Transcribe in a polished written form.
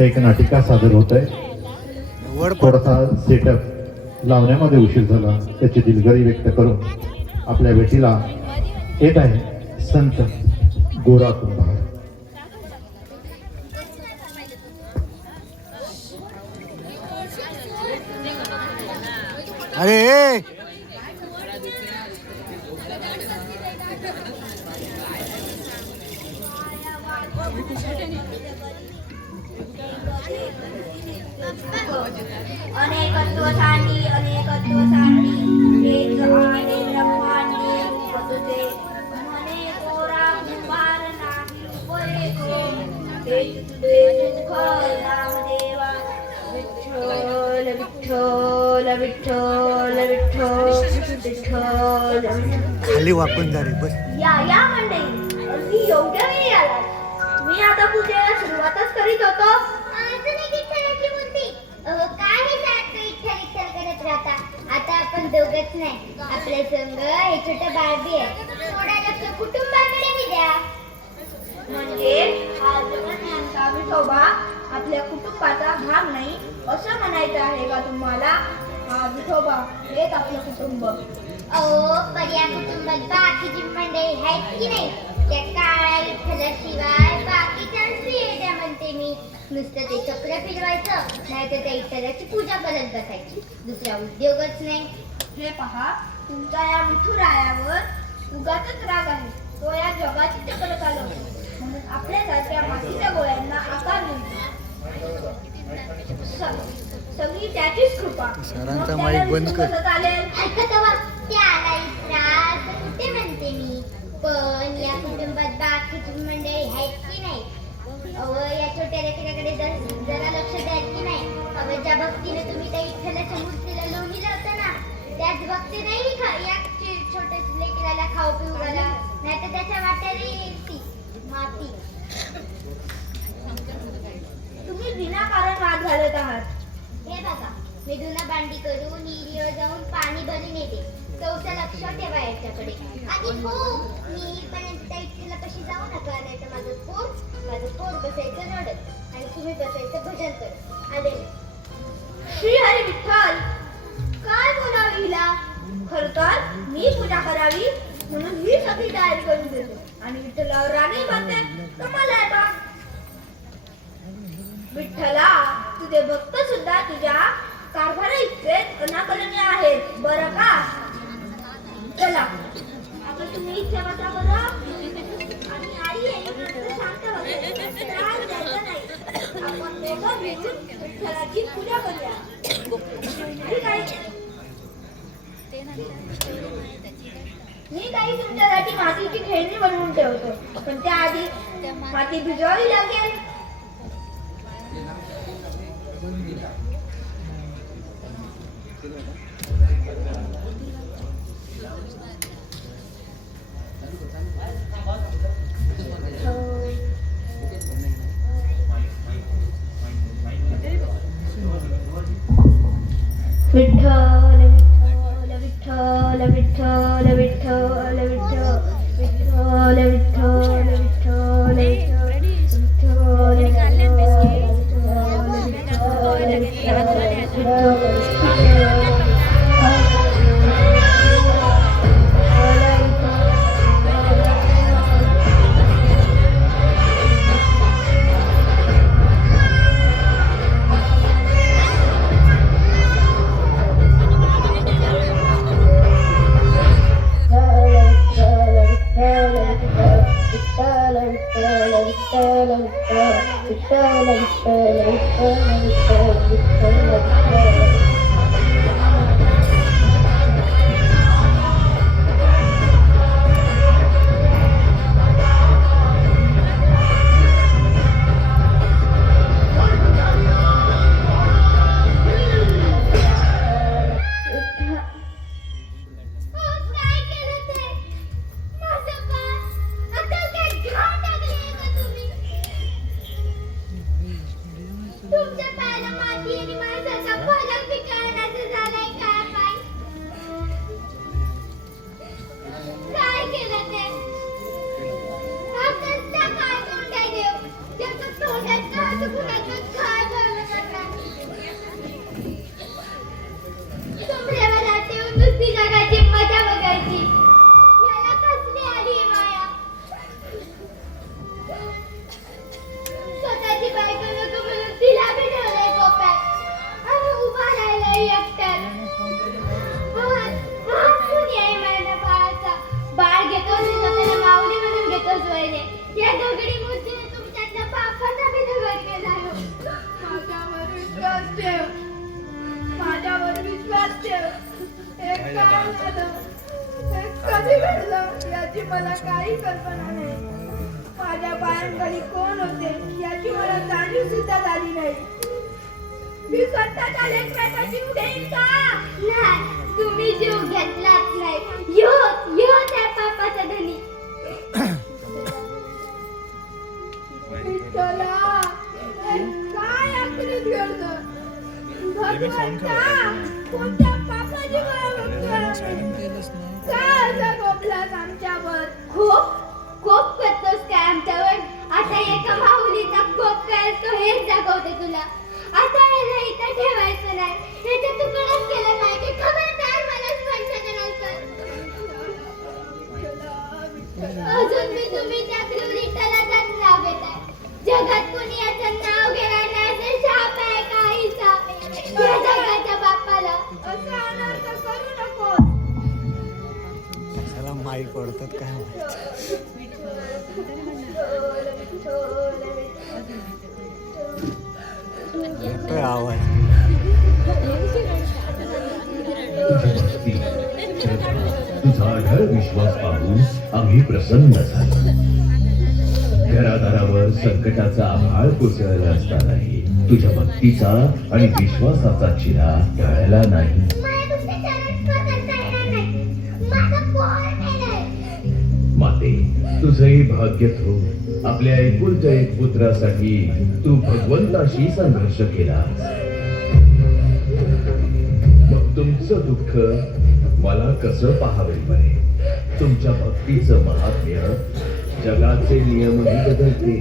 एक नाटिका सादर होत आहे. थोडासा सेटअप लावण्यामध्ये उशीर झाला, त्याची दिलगिरी व्यक्त करून आपल्या भेटीला येत आहे संत गोरा कुंभार. अरे अनेकत्व सांडी अनेकत्व सांडी हेच आहे ब्रह्मांडी रूप तुझे म्हणे गोरा कुंभार नाही उपरेखो हेच तुझे सुख नामदेवा विठ्ठल विठ्ठल विठ्ठल विठ्ठल विठ्ठल. खाली वाकून जा रे बस. या मंडळी अगदी योग्य वेळी आलात. मी आता पूजेला सुरुवातच करीत होतो. आता आपण दोघच नाही, आपल्या संग हे छोटं बाळबी आहे. थोडा लक्ष कुटुंबाकडे द्या. म्हणजे हा विठोबा आपल्या कुटुंबाचा भाग नाही असं म्हणायचं आहे का तुम्हाला? हा विठोबा हेच आपलं कुटुंब. अहो पण या कुटुंबात बाकीची मंडळी आहेत की नाही? त्या काळ्या विठ्ठलाशिवाय बाकीच्यांची येड्या म्हणते मी. नुसतं ते चक्र फिरवायचं, नाही तर त्या विठ्ठलाची पूजा करत बसायची. दुसरा उद्योगच नाही. हे पहा, तुमचा या विठुरायावर उगाचच राग आहे. तो या जगाची चक्र चालवतो म्हणून आपल्यासारख्या मातीच्या गोळ्यांना आकार देतो. सगळी त्याचीच कृपा. सरांचा माईक बंद कर. चालेल. त्याला त्रास कुठे म्हणते मी. पण या कुटुंबात बाकीची मंडळी आहेत की नाही? अव या छोट्या लेकराकडे जरा लक्ष द्याल की नाही? अव ज्या भक्तीने तुम्ही त्या विठ्ठलाच्या मूर्तीला लोणी लावता ना, त्याच भक्तीने या छोट्या लेकराला खाऊ पिऊ घाला, नाही तर त्याच्या वाट्याला येईल ती माती. तुम्ही विनाकारण वाद घालत आहात. हे बघा, मी धुणं भांडी करून विहिरीवर जाऊन पाणी भरून येते. चौथं लक्ष ठेवा याच्याकडे. आणि हो, मी पण त्या व्यक्तीला कशी जाऊ नका, नाही तर माझं पोर बसायचं रडत आणि तुम्ही बसायचं भजन करत. आले श्री हरी विठ्ठल. काय बोलावे हिला? खर तर मी पूजा करावी म्हणून ही सगळी तयारी करून देतो आणि विठ्ठलावर राणी बांधते तर मला येतात. विठ्ठला, तुझे भक्त सुद्धा तुझ्या कारभारा इतकेच अनाकलनीय आहेत बरं का? चला आता तुम्ही इथे बसा बरं. आणि आई येईपर्यंत शांत बसायचं, त्रास द्यायचा नाही. आपण दोघं मिळून विठ्ठलाची पूजा करूया. ठीक आहे? मी काही तुमच्यासाठी मातीची खेळणी बनवून ठेवतो, पण त्याआधी माती भिजवावी लागेल. विठ्ठल विठ्ठल विठ्ठल विठ्ठल विठ्ठल विठ्ठल विठ्ठल विठ्ठल तुमच्या पायाला माती आणि माणसाचा फलक पिकवण्याचं झालंय काय पाय? काय केलं ते? हा कसा काय तोंड आहे देव? ज्याचं तोंड आहे का असं कुणाचं मला काही कल्पना नाही. माझ्या पायांखाली कोण होते याची मला जाणीव सुद्धा झाली नाही. मी स्वतःच्या लेकराचा जीव देईन का? नाही, तुम्ही जीव घेतलाच नाही. यो त्या पापाचा धनी. विठ्ठला, हे काय आखरीत घडतं? भगवंता, कोणत्या पापाची मला बघतोय? का असा कोपलास आमच्यावर? कोप करतोस काय आमच्यावर? आता एका माऊलीचा कोप काय असतो हेच दाखवते तुला. आता याला इथं ठेवायचं नाही. याच्या तुकडच केलं नाही की खबरदार मलाच वंश करायचं. अजून मी तुम्ही त्या विठ्ठलाचंच नाव घेताय. जगात कोणी याचं नाव घेणार नाही असे शाप आहे काहीचा. या जगाच्या बापाला असा अनर्थ करू नको. कशाला माईक ओढतात काय माहिती. येतोय आवाज. तुझा अढळ विश्वास पाहून आम्ही प्रसन्न झालो. घरादारावर संकटाचा आभाळ कोसळला असतानाही तुझ्या भक्तीचा आणि विश्वासाचा चिरा टळला नाही. मला तुमचे चरण स्पर्श करता येणार नाही. माझं पोर मेलंय. माते, तुझंही भाग्य हो. आपल्या एकुलत्या एक पुत्रासाठी तू भगवंताशी संघर्ष केला. मग तुमचं दुःख मला कसं पाहावे बरे? तुमच्या भक्तीचं महात्म्य जगाचे नियमही बदलते.